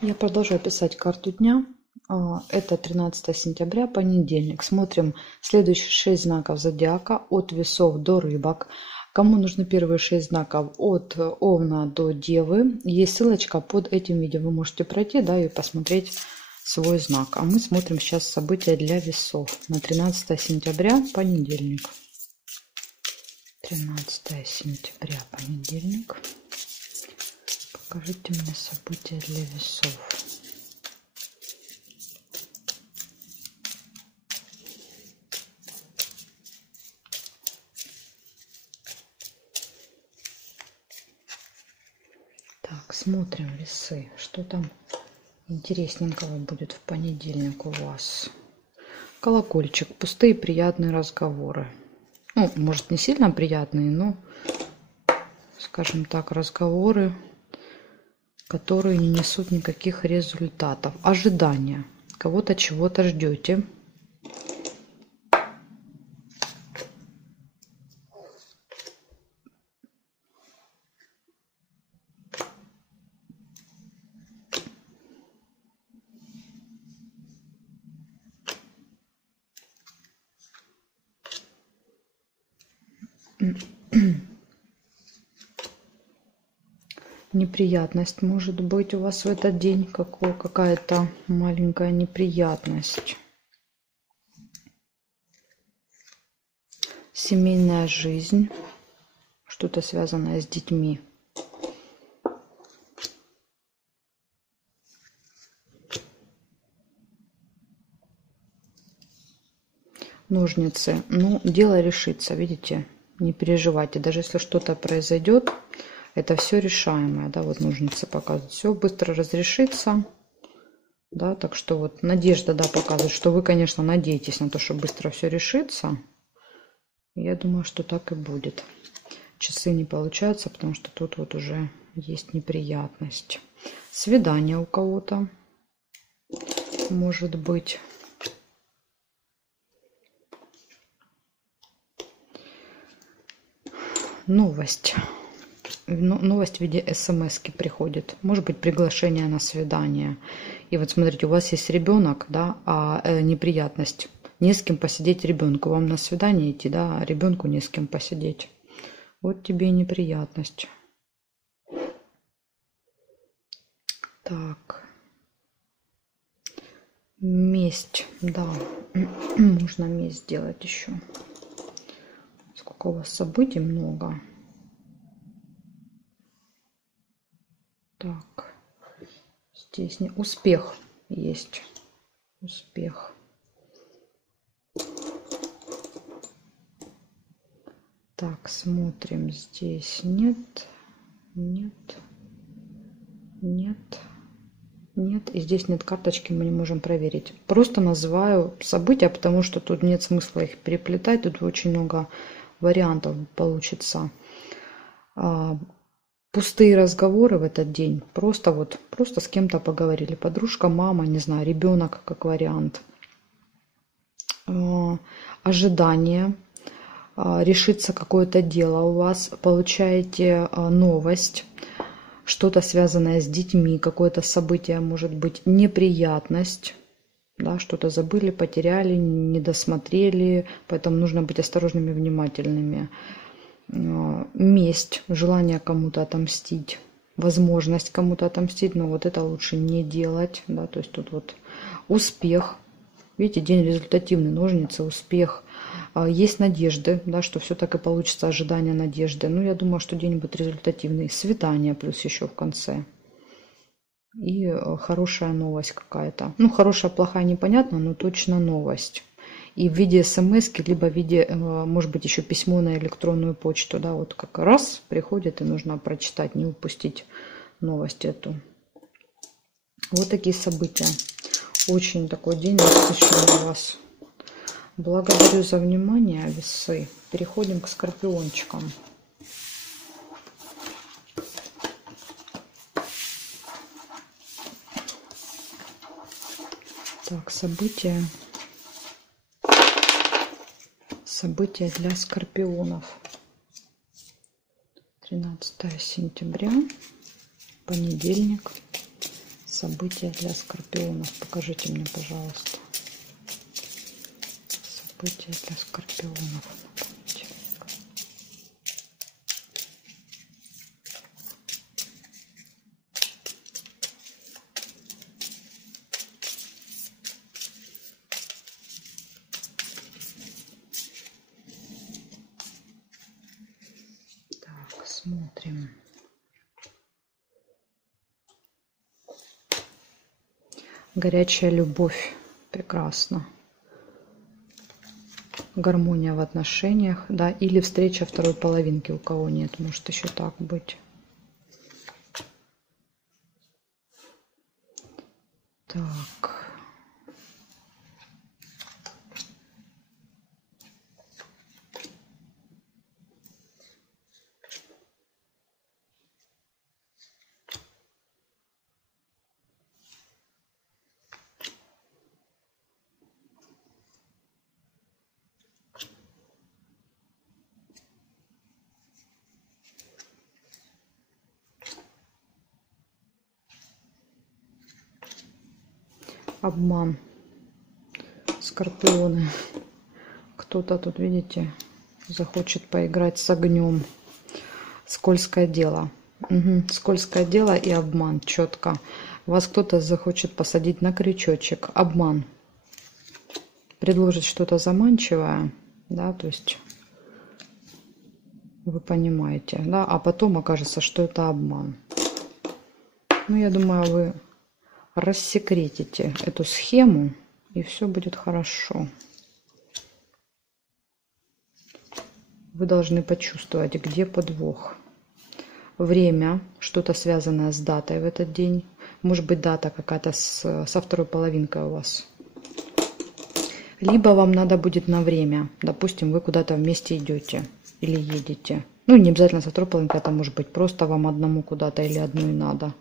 Я продолжаю писать карту дня. Это 13 сентября, понедельник. Смотрим следующие 6 знаков зодиака от весов до рыбок. Кому нужны первые 6 знаков от Овна до Девы, есть ссылочка под этим видео. Вы можете пройти, да, и посмотреть свой знак. А мы смотрим сейчас события для весов на 13 сентября, понедельник. 13 сентября, понедельник. Покажите мне события для весов. Так, смотрим весы. Что там интересненького будет в понедельник у вас? Колокольчик. Пустые приятные разговоры. Ну, может, не сильно приятные, но, скажем так, разговоры, которые не несут никаких результатов. Ожидания. Кого-то чего-то ждете. Неприятность может быть у вас в этот день, какая-то маленькая неприятность. Семейная жизнь, что-то связанное с детьми. Ножницы. Ну, дело решится, видите, не переживайте. Даже если что-то произойдет, это все решаемое, да, вот ножницы показывают. Все быстро разрешится, да, так что вот надежда, да, показывает, что вы, конечно, надеетесь на то, что быстро все решится. Я думаю, что так и будет. Часы не получаются, потому что тут вот уже есть неприятность. Свидание у кого-то может быть. Новость. Новость в виде смс-ки приходит. Может быть, приглашение на свидание. И вот смотрите, у вас есть ребенок, да, а неприятность. Не с кем посидеть ребенку. Вам на свидание идти, да, а ребенку не с кем посидеть. Вот тебе и неприятность. Так. Месть, да. Нужно месть сделать еще. Сколько у вас событий много. Так, здесь не успех есть. Успех. Так, смотрим. Здесь нет, нет, нет, нет. И здесь нет карточки, мы не можем проверить. Просто называю события, потому что тут нет смысла их переплетать. Тут очень много вариантов получится. Пустые разговоры в этот день. Просто с кем-то поговорили. Подружка, мама, не знаю, ребенок как вариант. Ожидание. Решится какое-то дело у вас. Получаете новость. Что-то связанное с детьми. Какое-то событие может быть. Неприятность. Да, что-то забыли, потеряли, не досмотрели. Поэтому нужно быть осторожными, внимательными. Месть, желание кому-то отомстить, возможность кому-то отомстить, но вот это лучше не делать, да, то есть тут вот успех, видите, день результативный, ножницы, успех, есть надежды, да, что все так и получится, ожидание, надежды, ну, я думаю, что день будет результативный, свидание плюс еще в конце, и хорошая новость какая-то, ну, хорошая, плохая, непонятно, но точно новость. И в виде смс-ки, либо в виде, может быть, еще письмо на электронную почту. Да, вот как раз приходит, и нужно прочитать, не упустить новость эту. Вот такие события. Очень такой день насыщенный у вас. Благодарю за внимание, весы. Переходим к скорпиончикам. Так, события. События для скорпионов. 13 сентября, понедельник. События для скорпионов. Покажите мне, пожалуйста. События для скорпионов. Так, смотрим. Горячая любовь. Прекрасно. Гармония в отношениях, да, или встреча второй половинки, у кого нет, может еще так быть. Так. Обман. Скорпионы. Кто-то тут, видите, захочет поиграть с огнем. Скользкое дело. Угу. Скользкое дело и обман. Четко. Вас кто-то захочет посадить на крючочек. Обман. Предложит что-то заманчивое. Да, то есть вы понимаете. Да, а потом окажется, что это обман. Ну, я думаю, вы рассекретите эту схему, и все будет хорошо. Вы должны почувствовать, где подвох. Время, что-то связанное с датой в этот день. Может быть, дата какая-то со второй половинкой у вас. Либо вам надо будет на время. Допустим, вы куда-то вместе идете или едете. Ну, не обязательно со второй половинкой, это может быть просто вам одному куда-то или одной надо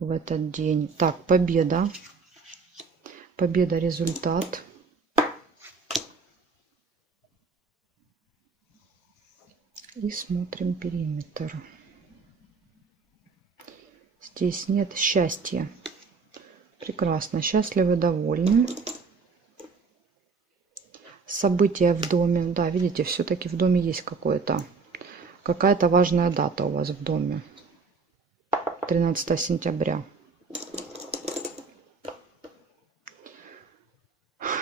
в этот день. Так, победа. Победа, результат. И смотрим периметр. Здесь нет счастья. Прекрасно. Счастливы, довольны. События в доме. Да, видите, все-таки в доме есть какая-то важная дата у вас в доме. 13 сентября.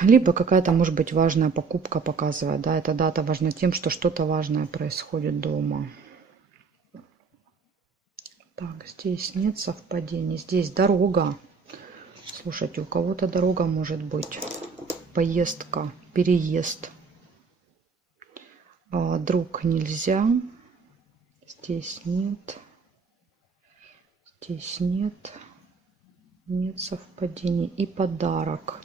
Либо какая-то, может быть, важная покупка показывает. Да, эта дата важна тем, что что-то важное происходит дома. Так, здесь нет совпадений. Здесь дорога. Слушайте, у кого-то дорога может быть. Поездка, переезд. Друг нельзя. Здесь нет. Здесь нет. Нет совпадений. И подарок.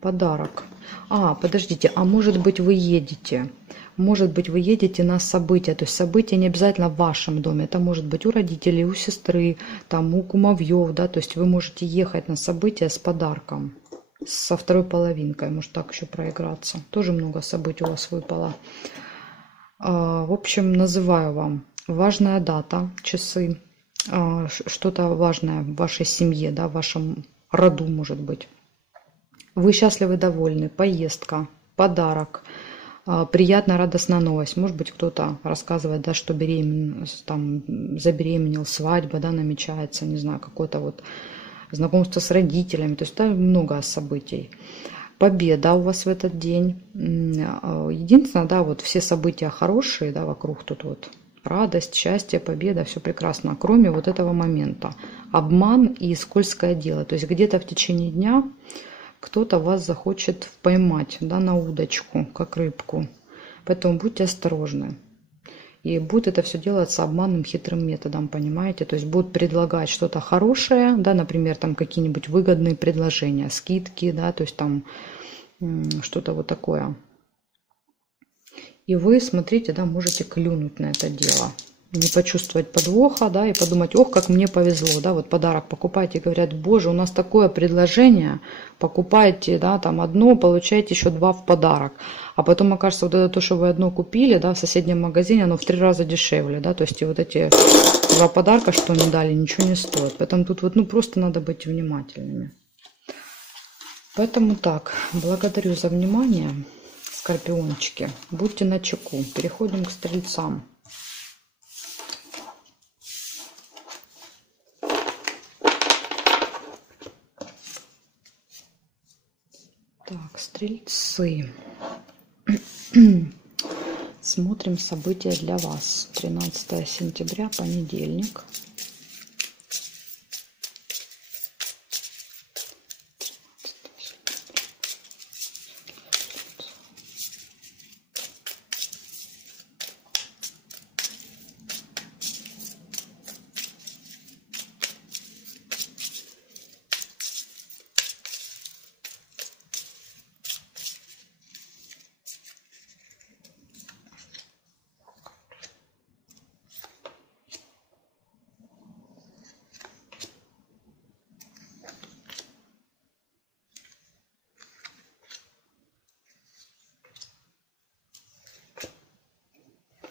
Подарок. Подождите, а может быть вы едете? Может быть вы едете на событие. То есть событие не обязательно в вашем доме. Это может быть у родителей, у сестры, там, у кумовьев. Да? То есть вы можете ехать на событие с подарком. Со второй половинкой. Может так еще проиграться. Тоже много событий у вас выпало. В общем, называю вам. Важная дата, часы. Что-то важное в вашей семье, да, в вашем роду, может быть. Вы счастливы, довольны, поездка, подарок, приятная, радостная новость. Может быть, кто-то рассказывает, да, что забеременел, свадьба, да, намечается, не знаю, какое-то вот знакомство с родителями. То есть там много событий. Победа у вас в этот день. Единственное, да, вот все события хорошие, да, вокруг тут вот. Радость, счастье, победа, все прекрасно. Кроме вот этого момента. Обман и скользкое дело. То есть где-то в течение дня кто-то вас захочет поймать, да, на удочку, как рыбку. Поэтому будьте осторожны. И будет это все делаться обманным, хитрым методом, понимаете? То есть будут предлагать что-то хорошее, да, например, там какие-нибудь выгодные предложения, скидки, да, то есть там что-то вот такое. И вы, смотрите, да, можете клюнуть на это дело. Не почувствовать подвоха, да, и подумать, ох, как мне повезло, да, вот подарок покупаете, и говорят, боже, у нас такое предложение, покупайте, да, там одно, получаете еще 2 в подарок. А потом окажется, вот это то, что вы одно купили, да, в соседнем магазине, оно в 3 раза дешевле, да, то есть и вот эти 2 подарка, что они дали, ничего не стоит. Поэтому тут вот, ну, просто надо быть внимательными. Поэтому так, благодарю за внимание, скорпиончики. Будьте начеку. Переходим к стрельцам. Так, стрельцы. Смотрим события для вас. 13 сентября, понедельник.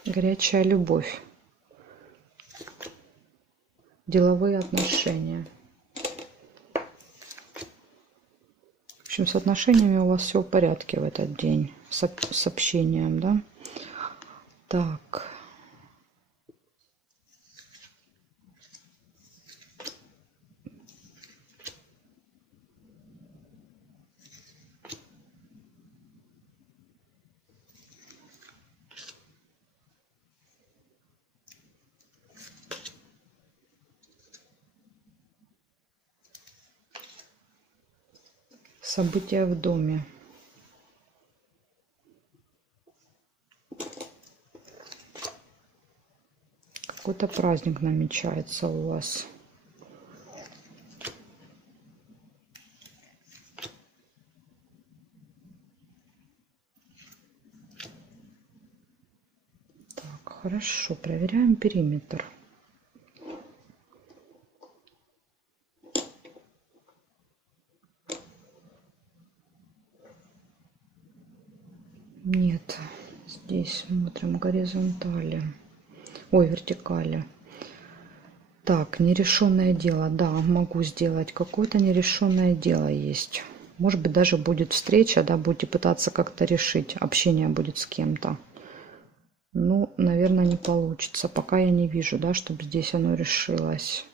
Горячая любовь. Деловые отношения. В общем, с отношениями у вас все в порядке в этот день. С общением, да? Так. События в доме. Какой-то праздник намечается у вас. Так, хорошо, проверяем периметр. Нет, здесь смотрим горизонтали. Ой, вертикали. Так, нерешенное дело. Да, могу сделать. Какое-то нерешенное дело есть. Может быть, даже будет встреча, да, будете пытаться как-то решить. Общение будет с кем-то. Ну, наверное, не получится. Пока я не вижу, да, чтобы здесь оно решилось.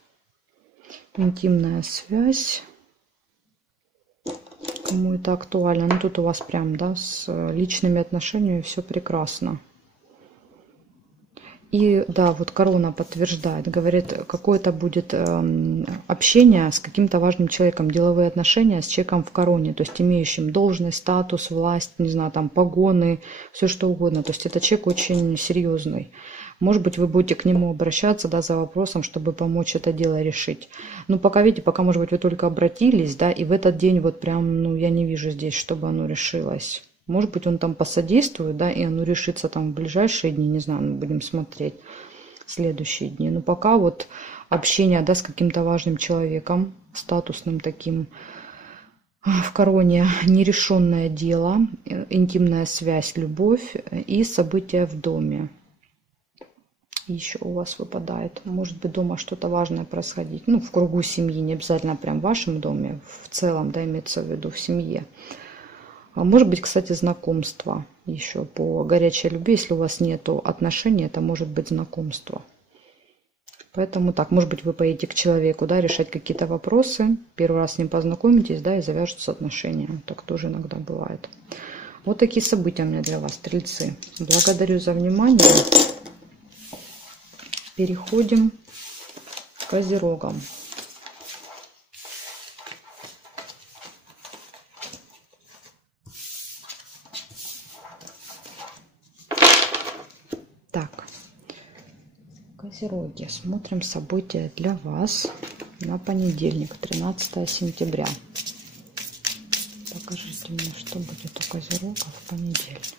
Интимная связь. Кому это актуально? Ну, тут у вас прям, да, с личными отношениями все прекрасно. И да, вот корона подтверждает, говорит, какое-то будет общение с каким-то важным человеком, деловые отношения с человеком в короне, то есть имеющим должность, статус, власть, не знаю, там погоны, все что угодно. То есть это человек очень серьезный. Может быть, вы будете к нему обращаться, да, за вопросом, чтобы помочь это дело решить. Ну, пока, видите, пока, может быть, вы только обратились, да, и в этот день вот прям, ну, я не вижу здесь, чтобы оно решилось. Может быть, он там посодействует, да, и оно решится там в ближайшие дни, не знаю, мы будем смотреть следующие дни. Но пока вот общение, да, с каким-то важным человеком, статусным таким, в короне нерешенное дело, интимная связь, любовь и события в доме. Еще у вас выпадает, может быть, дома что-то важное происходить, ну, в кругу семьи, не обязательно прям в вашем доме, в целом, да, имеется в виду в семье. А может быть, кстати, знакомство еще по горячей любви, если у вас нету отношений, это может быть знакомство. Поэтому так, может быть, вы поедете к человеку, да, решать какие-то вопросы, первый раз с ним познакомитесь, да, и завяжутся отношения. Так тоже иногда бывает. Вот такие события у меня для вас, стрельцы. Благодарю за внимание. Переходим к козерогам. Так, козероги, смотрим события для вас на понедельник, 13 сентября. Покажите мне, что будет у козерога в понедельник.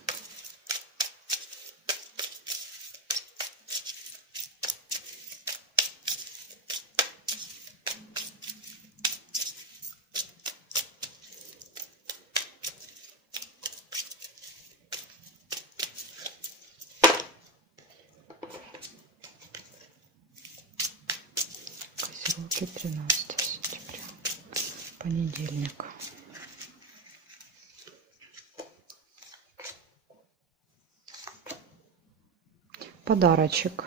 Понедельник. Подарочек.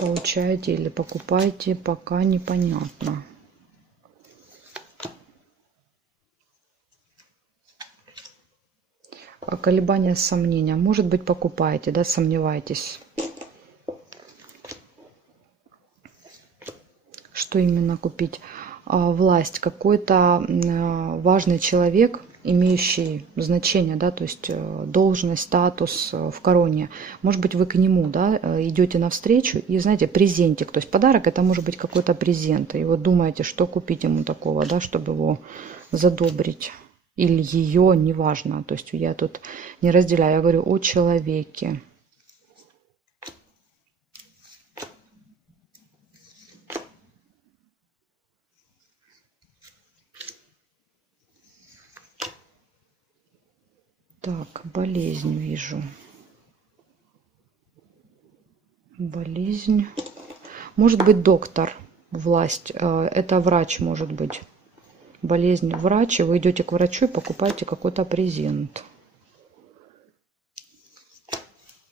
Получаете или покупаете, пока непонятно. Колебания, сомнения. Может быть, покупаете, да, сомневаетесь. Что именно купить? Власть. Какой-то важный человек, имеющий значение, да, то есть должность, статус в короне. Может быть, вы к нему, да, идете навстречу и, знаете, презентик. То есть подарок это может быть какой-то презент. И вот думаете, что купить ему такого, да, чтобы его задобрить. Или ее, неважно. То есть я тут не разделяю, я говорю о человеке. Так, болезнь вижу. Болезнь. Может быть, доктор, власть. Это врач, может быть. Болезнь, врач. И вы идете к врачу и покупаете какой-то презент.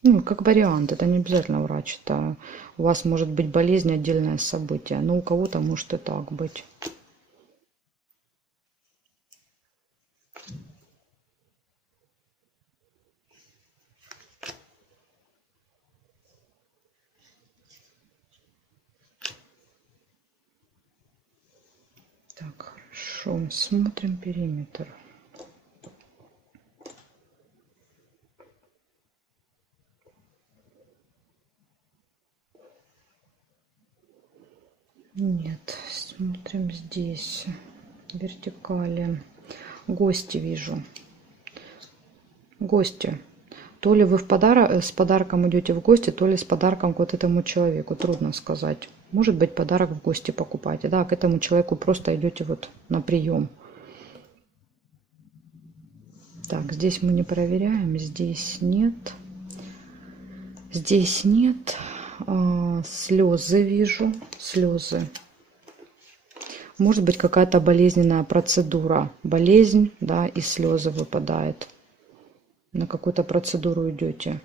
Ну, как вариант. Это не обязательно врач. Это у вас может быть болезнь, отдельное событие. Но у кого-то может и так быть. Так, хорошо. Смотрим периметр. Нет, смотрим здесь. Вертикали. Гости вижу. Гости. То ли вы с подарком идете в гости, то ли с подарком к вот этому человеку. Трудно сказать. Может быть, подарок в гости покупаете. Да, к этому человеку просто идете вот на прием. Так, здесь мы не проверяем. Здесь нет. Здесь нет. Слезы вижу. Слезы. Может быть, какая-то болезненная процедура. Болезнь, да, и слезы выпадает. На какую-то процедуру идете.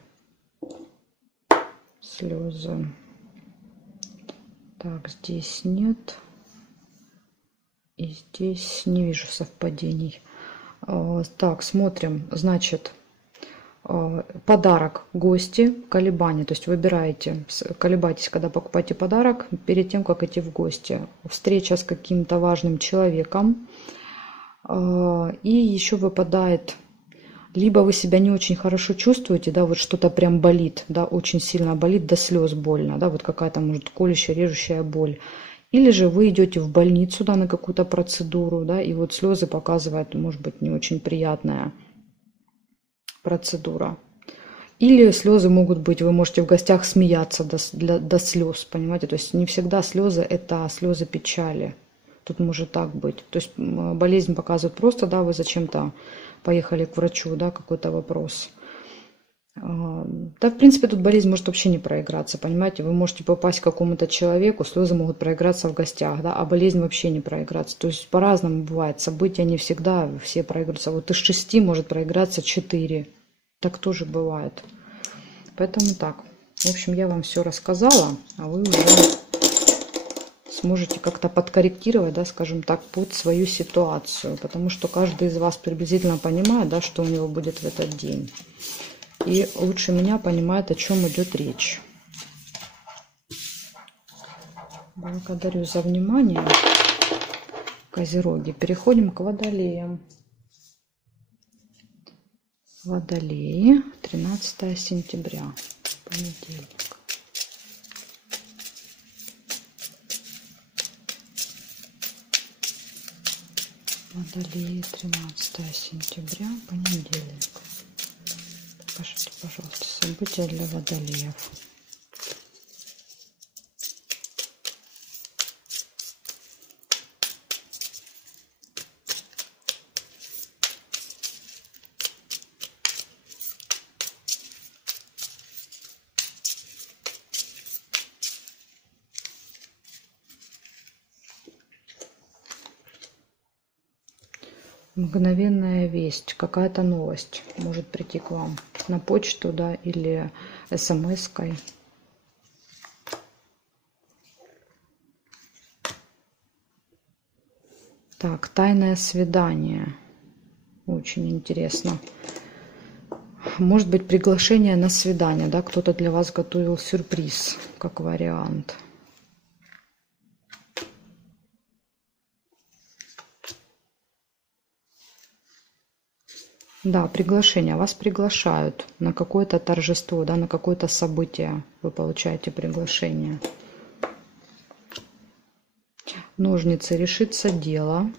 Слезы. Так, здесь нет. И здесь не вижу совпадений. Так, смотрим. Значит, подарок, гости, колебания. То есть выбираете, колебайтесь, когда покупаете подарок, перед тем, как идти в гости. Встреча с каким-то важным человеком. И еще выпадает, либо вы себя не очень хорошо чувствуете, да, вот что-то прям болит, да, очень сильно болит, до слез больно, да, вот какая-то, может, колющая, режущая боль. Или же вы идете в больницу, да, на какую-то процедуру, да, и вот слезы показывают, может быть, не очень приятная процедура. Или слезы могут быть, вы можете в гостях смеяться до слез, понимаете, то есть не всегда слезы это слезы печали. Тут может так быть. То есть болезнь показывает просто, да, вы зачем-то поехали к врачу, да, какой-то вопрос. Да, в принципе, тут болезнь может вообще не проиграться, понимаете. Вы можете попасть к какому-то человеку, слезы могут проиграться в гостях, да, а болезнь вообще не проиграться. То есть по-разному бывает. События не всегда все проигрываются. Вот из 6 может проиграться 4. Так тоже бывает. Поэтому так. В общем, я вам все рассказала, а вы уже сможете как-то подкорректировать, да, скажем так, под свою ситуацию, потому что каждый из вас приблизительно понимает, да, что у него будет в этот день. И лучше меня понимает, о чем идет речь. Благодарю за внимание, Козероги. Переходим к Водолеям. Водолеи, 13 сентября, понедельник. Водолеи, 13 сентября, понедельник. Покажите, пожалуйста, события для водолеев. Мгновенная весть, какая-то новость может прийти к вам на почту, да, или смс-кой. Так, тайное свидание. Очень интересно. Может быть, приглашение на свидание, да, кто-то для вас готовил сюрприз, как вариант. Да, приглашение. Вас приглашают на какое-то торжество, да, на какое-то событие. Вы получаете приглашение. Ножницы. Решится дело.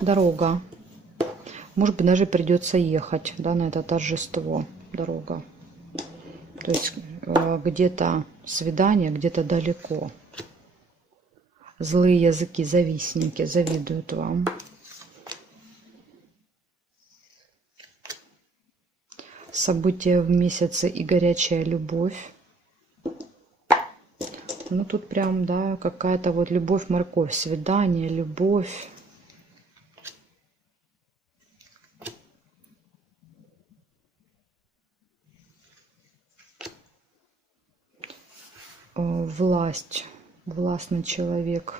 Дорога. Может быть, даже придется ехать, да, на это торжество. Дорога. То есть где-то свидание, где-то далеко. Злые языки, завистники завидуют вам. События в месяце и горячая любовь. Ну, тут прям, да, какая-то вот любовь-морковь, свидание, любовь. Власть, властный человек,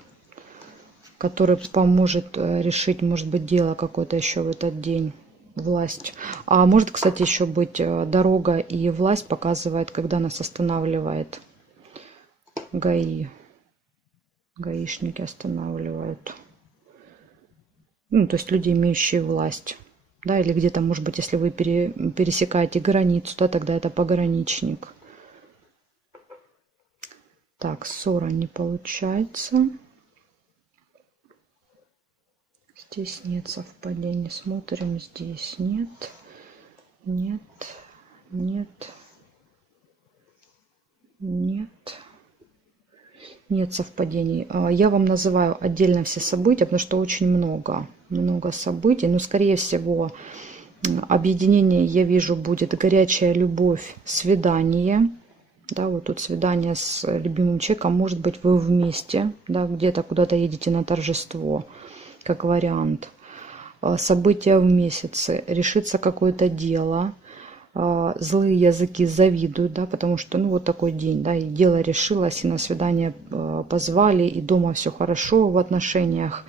который поможет решить, может быть, дело какое-то еще в этот день. Власть. А может, кстати, еще быть дорога и власть показывает, когда нас останавливает ГАИ. Гаишники останавливают. Ну, то есть люди, имеющие власть. Да, или где-то, может быть, если вы пересекаете границу, да, тогда это пограничник. Так, ссора не получается. Здесь нет совпадений. Смотрим, здесь нет. Нет. Нет. Нет. Нет совпадений. Я вам называю отдельно все события, потому что очень много событий. Но, скорее всего, объединение, я вижу, будет горячая любовь, свидание. Да, вот тут свидание с любимым человеком. Может быть, вы вместе, да, где-то куда-то едете на торжество, как вариант. События в месяце. Решится какое-то дело. Злые языки завидуют, да, потому что, ну, вот такой день, да, и дело решилось, и на свидание позвали, и дома все хорошо в отношениях.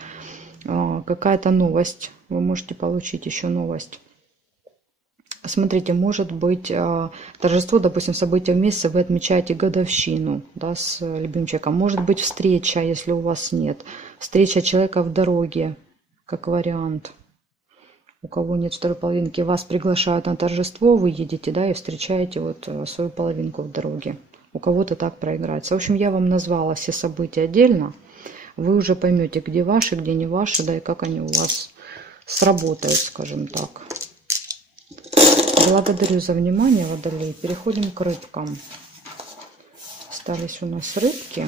Какая-то новость. Вы можете получить еще новость. Смотрите, может быть торжество, допустим, события в месяце, вы отмечаете годовщину, да, с любимым человеком. Может быть встреча, если у вас нет. Встреча человека в дороге, как вариант. У кого нет второй половинки, вас приглашают на торжество, вы едете, да, и встречаете вот свою половинку в дороге. У кого-то так проиграется. В общем, я вам назвала все события отдельно. Вы уже поймете, где ваши, где не ваши, да, и как они у вас сработают, скажем так. Благодарю за внимание, водолей. Переходим к рыбкам. Остались у нас рыбки.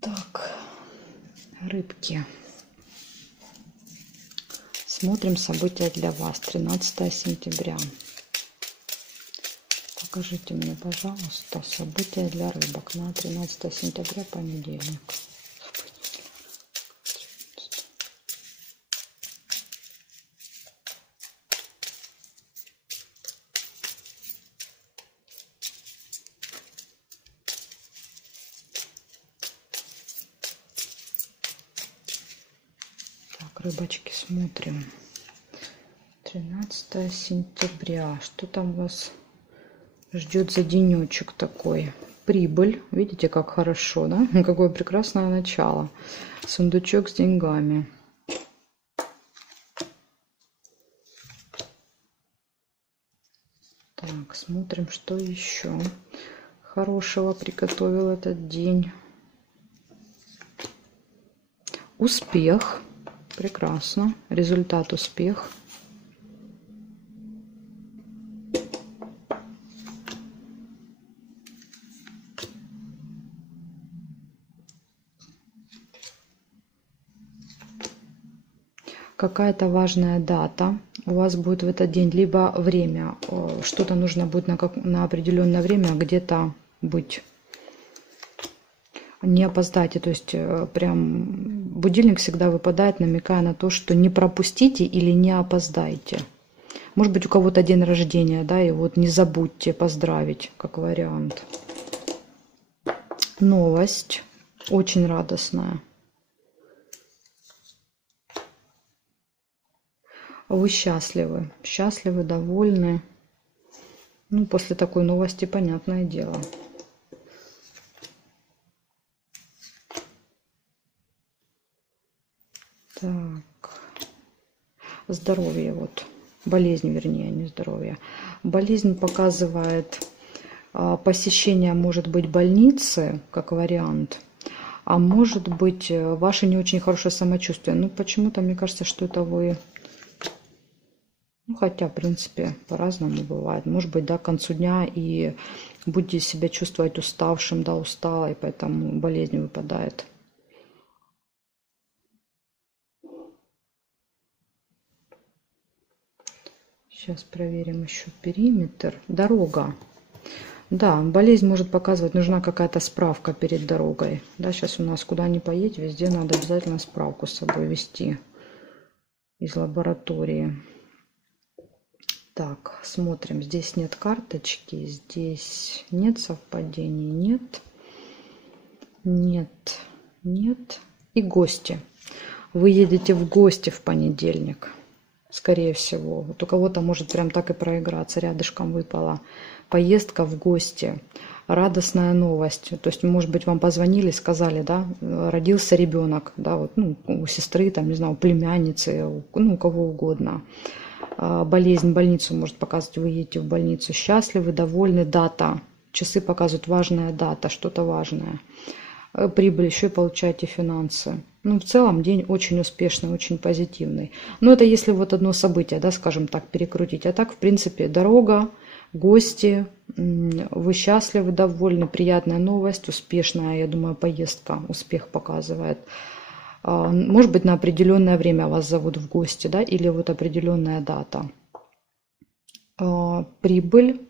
Так, рыбки. Смотрим события для вас. 13 сентября. Покажите мне, пожалуйста, события для рыбок на 13 сентября, понедельник. Так, рыбочки, смотрим. 13 сентября. Что там у вас ждет за денечек такой? Прибыль. Видите, как хорошо, да? Какое прекрасное начало. Сундучок с деньгами. Так, смотрим, что еще хорошего приготовил этот день. Успех. Прекрасно. Результат успех. какая-то важная дата у вас будет в этот день, либо время. Что-то нужно будет на определенное время где-то быть. Не опоздайте, то есть прям будильник всегда выпадает, намекая на то, что не пропустите или не опоздайте. Может быть, у кого-то день рождения, да, и вот не забудьте поздравить, как вариант. Новость очень радостная. Вы счастливы, счастливы, довольны. Ну, после такой новости, понятное дело. Так, здоровье вот, болезнь, вернее, не здоровье. Болезнь показывает посещение, может быть, больницы, как вариант, а может быть, ваше не очень хорошее самочувствие. Ну, почему-то мне кажется, что это вы... Ну, хотя, в принципе, по-разному бывает. Может быть, да, к концу дня и будете себя чувствовать уставшим, да, усталой, поэтому болезнь выпадает. Сейчас проверим еще периметр. Дорога. Да, болезнь может показывать, нужна какая-то справка перед дорогой. Да, сейчас у нас куда ни поедь, везде надо обязательно справку с собой вести из лаборатории. Так, смотрим. Здесь нет карточки, здесь нет совпадений, нет, нет, нет. И гости. Вы едете в гости в понедельник, скорее всего. Вот у кого-то может прям так и проиграться. Рядышком выпала поездка в гости. Радостная новость. То есть, может быть, вам позвонили, сказали, да, родился ребенок, да, вот, ну, у сестры, там, не знаю, у племянницы, ну, у кого угодно. Болезнь, больницу может показывать, вы едете в больницу, счастливы, довольны, дата, часы показывают, важная дата, что-то важное, прибыль, еще и получаете финансы. Ну, в целом день очень успешный, очень позитивный. Но это если вот одно событие, да, скажем так, перекрутить. А так, в принципе, дорога, гости, вы счастливы, довольны, приятная новость, успешная, я думаю, поездка, успех показывает. Может быть, на определенное время вас зовут в гости, да, или вот определенная дата. Прибыль,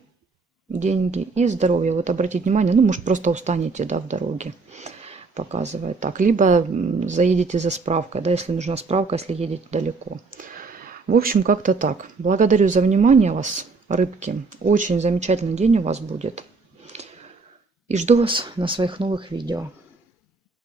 деньги и здоровье. Вот обратите внимание, ну, может, просто устанете, да, в дороге, показывает так. Либо заедете за справкой, да, если нужна справка, если едете далеко. В общем, как-то так. Благодарю за внимание вас, рыбки. Очень замечательный день у вас будет. И жду вас на своих новых видео.